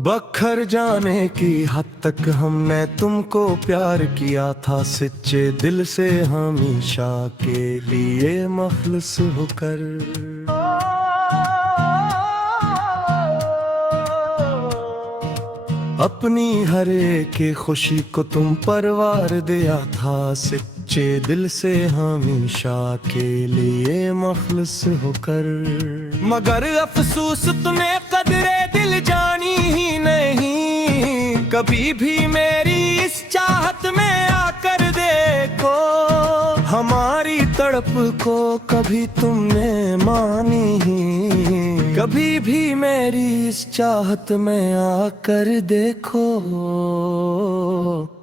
बखर जाने की हद तक हमने तुमको प्यार किया था, सच्चे दिल से हमेशा के लिए मखलूस होकर। अपनी हर एक की खुशी को तुम परवार दिया था, सच्चे दिल से हमेशा के लिए मखलूस होकर। मगर अफसोस तुम्हें कदरे दिल जानी ही नहीं, कभी भी मेरी इस चाहत में आकर देखो। हमारी तड़प को कभी तुमने मानी ही, कभी भी मेरी इस चाहत में आकर देखो।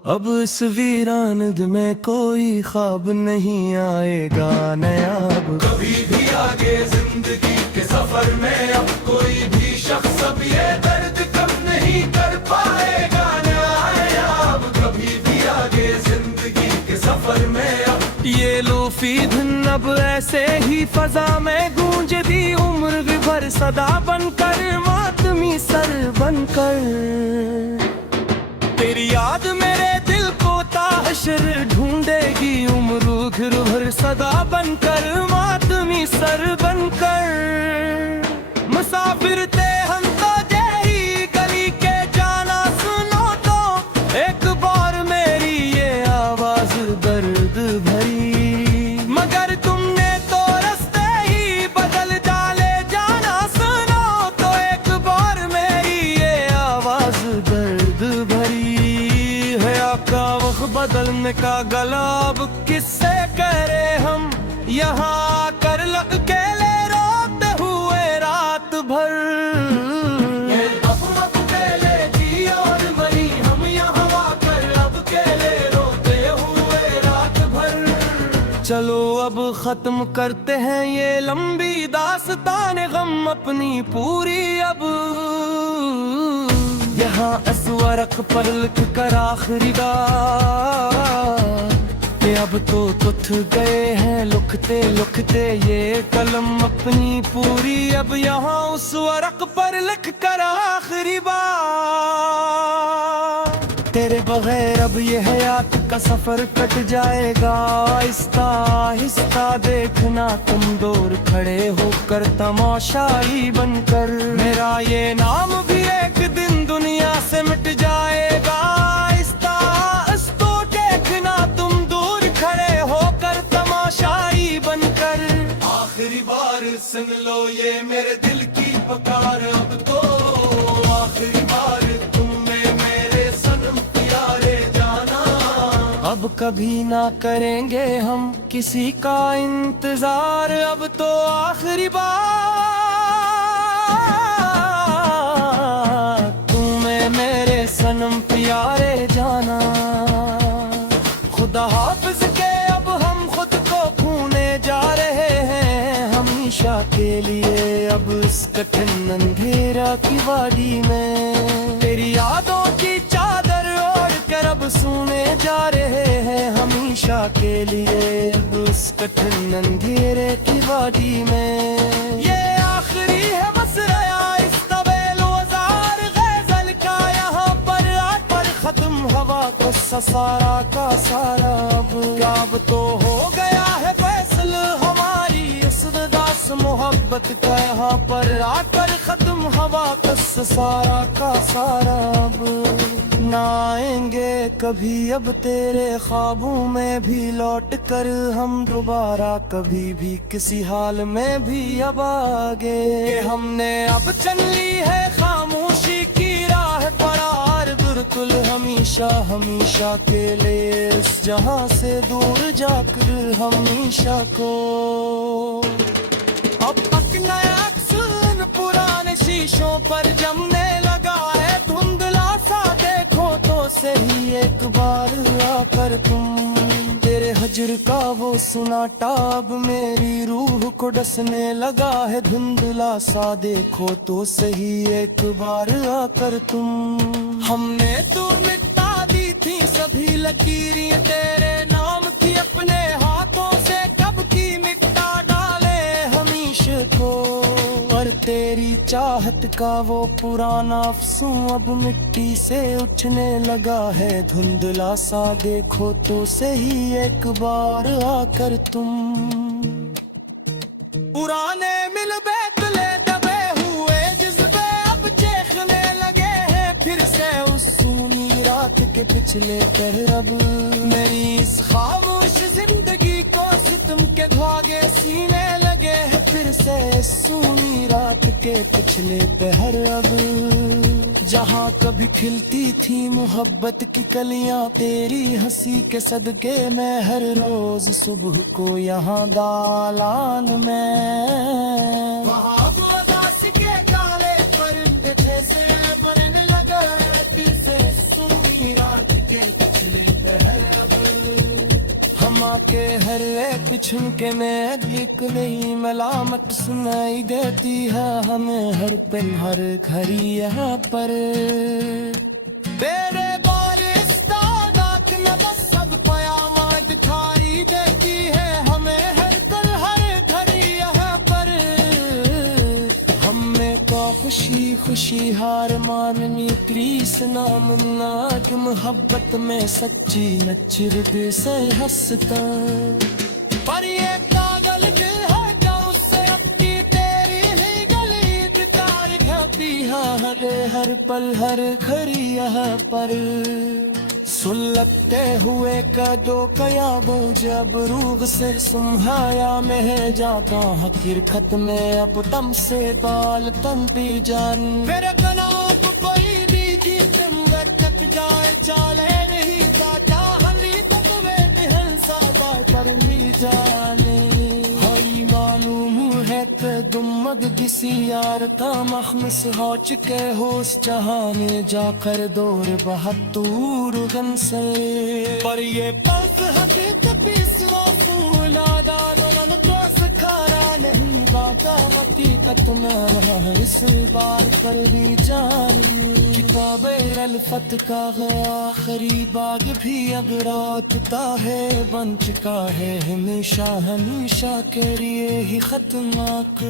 अब इस वीरानद में कोई ख्वाब नहीं आएगा नया। कभी भी आगे जिंदगी के सफर में अब कोई भी शख्स अब ये दर्द कम नहीं कर पाएगा नायाब। कभी भी आगे जिंदगी के सफर में अब ये लूफी धुन अब ऐसे ही फजा में गूंज दी, उम्र भर सदा बनकर मातमी सर बनकर। तेरी याद मेरे दिल को ताहशर ढूंढेगी, उम्र घिर भर सदा बनकर मातमी सर बनकर। मुसाफिर थे हम तो जही गली के जाना, सुनो तो एक बार मेरी ये आवाज दर्द भरी। मगर तुमने तो रास्ते ही बदल डाले, जाना सुनो तो एक बार मेरी ये आवाज दर्द भरी है। आका वक्त बदलने का गला अब किससे करे हम, यहाँ आकर लग के ले रोते हुए रात भर। चलो अब खत्म करते हैं ये लंबी दास्तान गम अपनी पूरी। अब यहाँ अस्वरक पर लिख कर आखिरी बार, अब तो तुथ गए हैं लुकते लुकते ये कलम अपनी पूरी। अब यहाँ उस वरक पर लिख कर आखिरी बार, तेरे बगैर अब ये हयात का सफर कट जाएगा। आहिस्ता आहिस्ता देखना तुम दूर खड़े होकर तमाशाई बनकर। मेरा ये नाम भी एक दिन दुनिया से मिट जाएगा। आहिस्ता आहिस्ता देखना तुम दूर खड़े होकर तमाशाई बनकर। आखिरी बार सुन लो ये मेरे दिल की पुकार, अब तो आखिरी बार अब कभी ना करेंगे हम किसी का इंतजार। अब तो आखिरी बार तुम्हें मेरे सनम प्यारे जाना। खुदा हाफिज के अब हम खुद को खोने जा रहे हैं हमेशा के लिए। अब इस कठिन अंधेरा की वादी में तेरी यादों की चादर ओढ़ कर अब सोने जा रहे हैं हमेशा के लिए। अब इस कठिन अंधेरे की वादी में ये आखिरी है मसरा इस तवेल वज़ार गज़ल का। यहाँ पर आकर खत्म हवा को सारा का सारा। अब तो हो गया है फैसला हमारी इस दास मोहब्बत का। यहाँ पर आकर खत्म हवा का सारा का सारा। अब ना आएंगे कभी अब तेरे ख्वाबों में भी लौट कर हम दोबारा, कभी भी किसी हाल में भी अब आगे। हमने अब चल ली है खामोशी की राह फरार, बिल्कुल हमेशा हमेशा के लिए इस जहां से दूर जाकर हमेशा को। अब तक नया अक्सर पुराने शीशों पर जमने लगा है, धुंधला सा देखो तो सही एक बार आकर तुम। तेरे हजर का वो सुनाटा अब मेरी रूह को डसने लगा है, धुंधला सा देखो तो सही एक बार आकर तुम। हमने तो मिटा दी थी सभी लकीरें तेरे नाम की अपने हाथों से, कब की मिटा डाले हमीश को। पर तेरी चाहत का वो पुराना अफसों अब मिट्टी से उठने लगा है धुंधला सा। देखो तो सही एक बार आकर तुम, पुराने मिल बेतले दबे हुए जज्बे अब चेखने लगे हैं फिर से उस सूनी रात के पिछले पहरब। मेरी इस खामोश जिंदगी को सितम के धागे सीने लगे हैं फिर से सूनी रात के पिछले पहर। अब जहाँ कभी खिलती थी मोहब्बत की कलियां तेरी हंसी के सदके मैं हर रोज सुबह को यहाँ दालान में, वहाँ उदासी के काले परिंदे जैसे बनने लगा फिर से सूनी रात के पिछले पहर। हम आके हर एक झुमके में एक नई मलामत सुनाई देती है हमें हर पल हर घड़ी यहाँ पर। तेरे बारिश तादाद न बस सब पयामा दिखाई देती है हमें हर पल हर घड़ी यहाँ पर। हमें का खुशी खुशी हार माननी प्रीस नामना कि मोहब्बत में सच्ची नचरद से हंसता। पर ये पागल दिल है जो उससे अपनी तेरी ही गली तार खाती है हर पल हर घड़ी यहाँ पर। सुलगते हुए कदों कयाबों जब रूह से सुम्हाया में जाता हकीर खत में अब दम से बाल तंती जान। मेरे कनाब कोई दीजिए तुम तक जाए चाले नहीं जाता हली तक वे हंसा पर भी जाने। हई मालूम है कि तुम मग किसी यार का मखमस हो चुके हो उस जहाने जाकर दौर बहत्तूर गन से। पर ये पल्स हकीकत बीसवा फूलादा दोनों दोस्त खारा नहीं बाता हकीकत में इस बार पर भी जान। किताबे रलफत का आखिरी बाग भी अब रातता है बन चुका है हमेशा हमेशा के लिए ही खतरनाक।